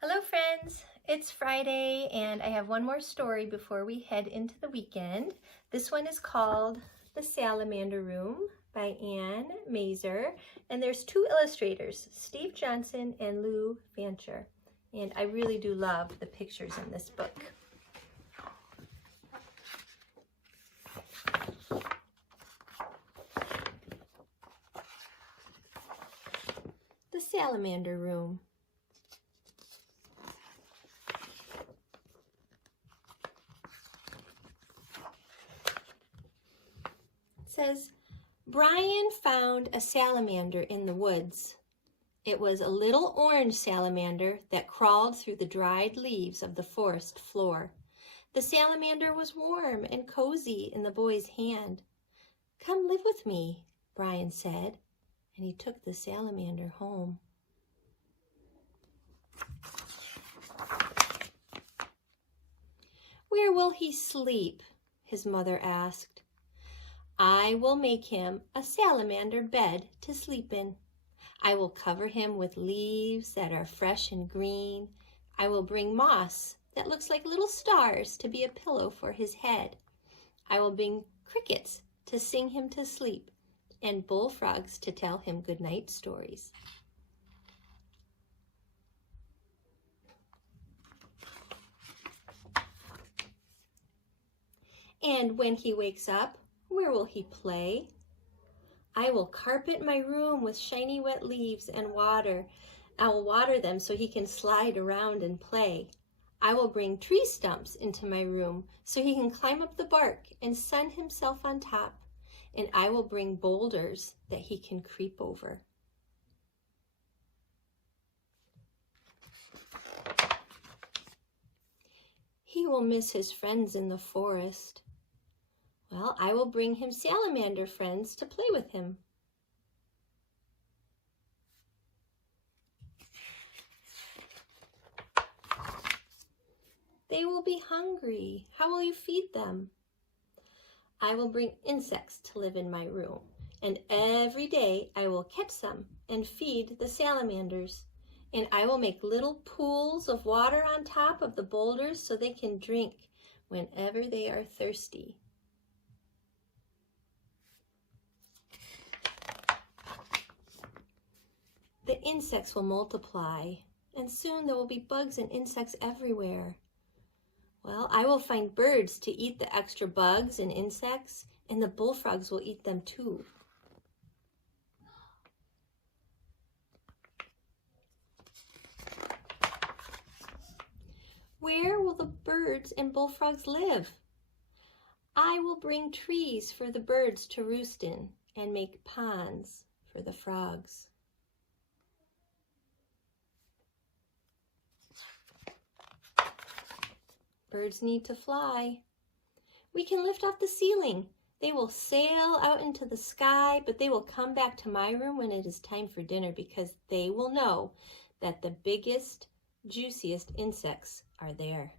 Hello friends, it's Friday and I have one more story before we head into the weekend. This one is called The Salamander Room by Ann Mazer, and there's two illustrators, Steve Johnson and Lou Fancher, and I really do love the pictures in this book. The Salamander Room. Says, Brian found a salamander in the woods. It was a little orange salamander that crawled through the dried leaves of the forest floor. The salamander was warm and cozy in the boy's hand. Come live with me, Brian said, and he took the salamander home. Where will he sleep? His mother asked. I will make him a salamander bed to sleep in. I will cover him with leaves that are fresh and green. I will bring moss that looks like little stars to be a pillow for his head. I will bring crickets to sing him to sleep and bullfrogs to tell him goodnight stories. And when he wakes up, where will he play? I will carpet my room with shiny wet leaves and water. I will water them so he can slide around and play. I will bring tree stumps into my room so he can climb up the bark and sun himself on top. And I will bring boulders that he can creep over. He will miss his friends in the forest. Well, I will bring him salamander friends to play with him. They will be hungry. How will you feed them? I will bring insects to live in my room, and every day I will catch some and feed the salamanders. And I will make little pools of water on top of the boulders so they can drink whenever they are thirsty. The insects will multiply, and soon there will be bugs and insects everywhere. Well, I will find birds to eat the extra bugs and insects, and the bullfrogs will eat them too. Where will the birds and bullfrogs live? I will bring trees for the birds to roost in and make ponds for the frogs. Birds need to fly. We can lift off the ceiling. They will sail out into the sky, but they will come back to my room when it is time for dinner because they will know that the biggest, juiciest insects are there.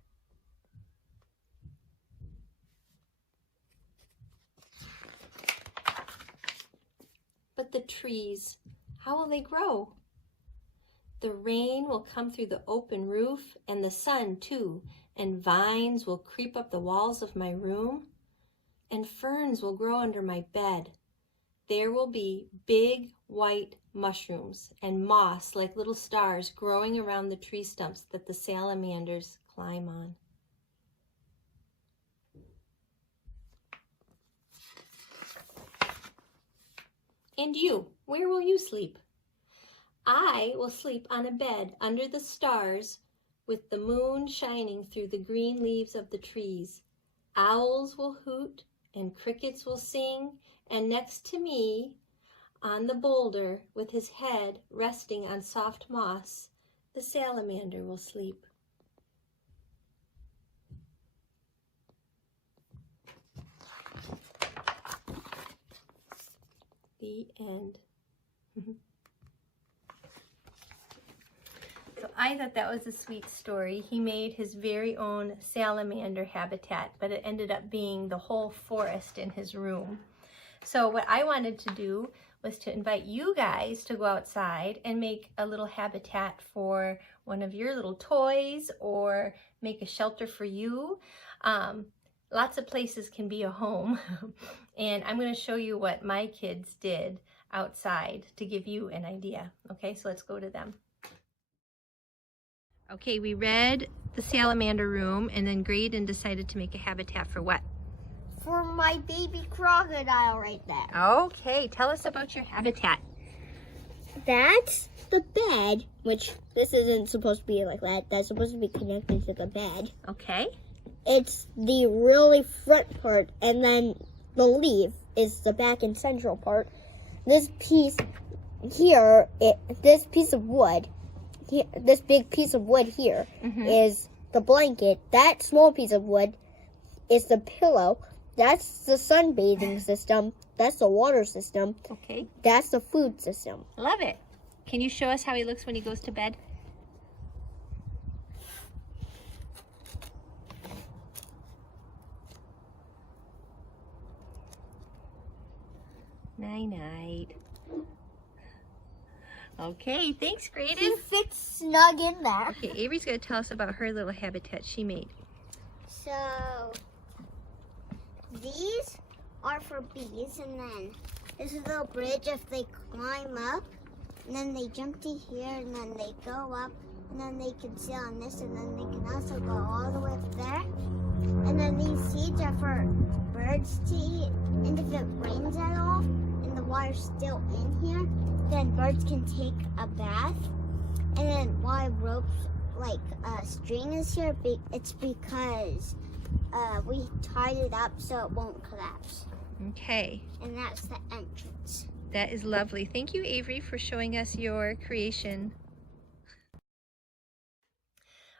But the trees, how will they grow? The rain will come through the open roof and the sun too, and vines will creep up the walls of my room, and ferns will grow under my bed. There will be big white mushrooms and moss like little stars growing around the tree stumps that the salamanders climb on. And you, where will you sleep? I will sleep on a bed under the stars with the moon shining through the green leaves of the trees. Owls will hoot and crickets will sing, and next to me, on the boulder with his head resting on soft moss, the salamander will sleep. The end. So I thought that was a sweet story. He made his very own salamander habitat, but it ended up being the whole forest in his room. So what I wanted to do was to invite you guys to go outside and make a little habitat for one of your little toys or make a shelter for you. Lots of places can be a home. And I'm going to show you what my kids did outside to give you an idea. Okay, so let's go to them. Okay, we read the salamander room, and then Graydon decided to make a habitat for what? For my baby crocodile right there. Okay, tell us about your habitat. That's the bed, which this isn't supposed to be like that. That's supposed to be connected to the bed. Okay. It's the really front part, and then the leaf is the back and central part. This piece here, this piece of wood, this big piece of wood here is the blanket. That small piece of wood is the pillow. That's the sunbathing system. That's the water system. Okay. That's the food system. Love it. Can you show us how he looks when he goes to bed? Night-night. Okay, thanks, Graydon. He fits snug in there. Okay, Avery's going to tell us about her little habitat she made. So, these are for bees, and then this is a little bridge if they climb up, and then they jump to here, and then they go up, and then they can sit on this, and then they can also go all the way up there. And then these seeds are for birds to eat, and if it rains at all, and the water's still in here, then birds can take a bath. And then why ropes, like string is here, it's because we tied it up so it won't collapse. Okay. And that's the entrance. That is lovely. Thank you, Avery, for showing us your creation.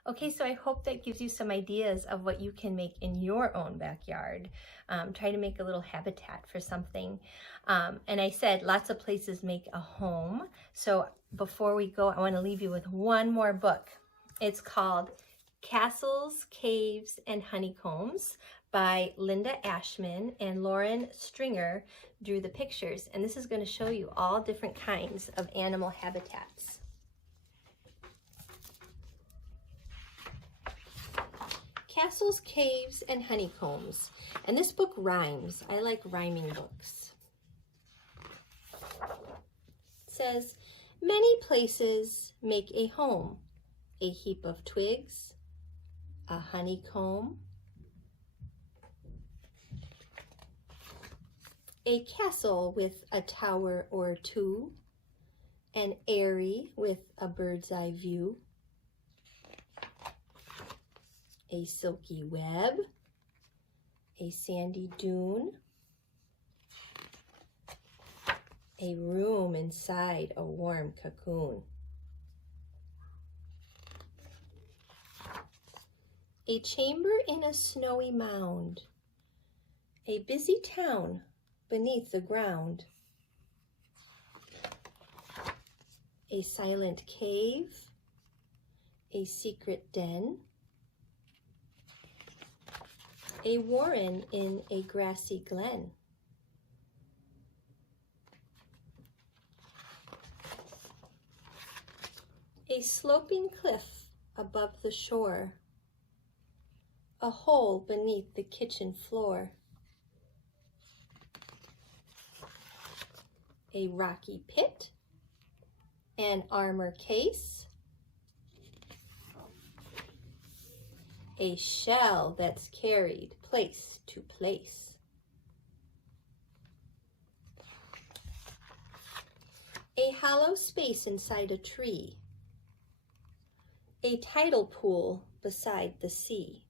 Okay, so I hope that gives you some ideas of what you can make in your own backyard. Try to make a little habitat for something. And I said lots of places make a home. So before we go, I want to leave you with one more book. It's called Castles, Caves, and Honeycombs by Linda Ashman, and Lauren Stringer drew the pictures. And this is going to show you all different kinds of animal habitats. Castles, Caves, and Honeycombs. And this book rhymes. I like rhyming books. It says, many places make a home, a heap of twigs, a honeycomb, a castle with a tower or two, an eyrie with a bird's eye view, a silky web, a sandy dune, a room inside a warm cocoon, a chamber in a snowy mound, a busy town beneath the ground, a silent cave, a secret den, a warren in a grassy glen, a sloping cliff above the shore, a hole beneath the kitchen floor, a rocky pit, an armor case, a shell that's carried place to place, a hollow space inside a tree, a tidal pool beside the sea,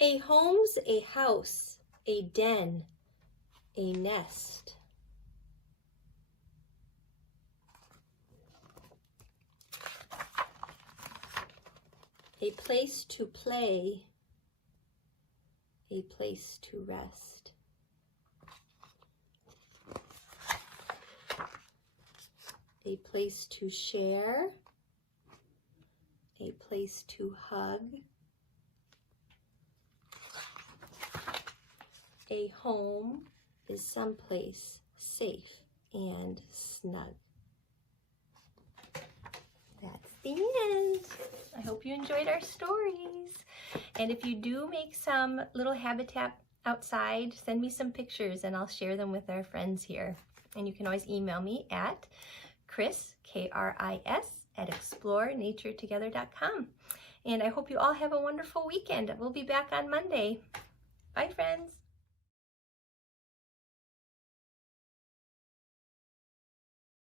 a home's a house, a den, a nest, a place to play, a place to rest, a place to share, a place to hug, A home is someplace safe and snug. That's the end. I hope you enjoyed our stories. And if you do make some little habitat outside, send me some pictures and I'll share them with our friends here. And you can always email me at Kris, K-R-I-S, @explorenaturetogether.com. And I hope you all have a wonderful weekend. We'll be back on Monday. Bye, friends.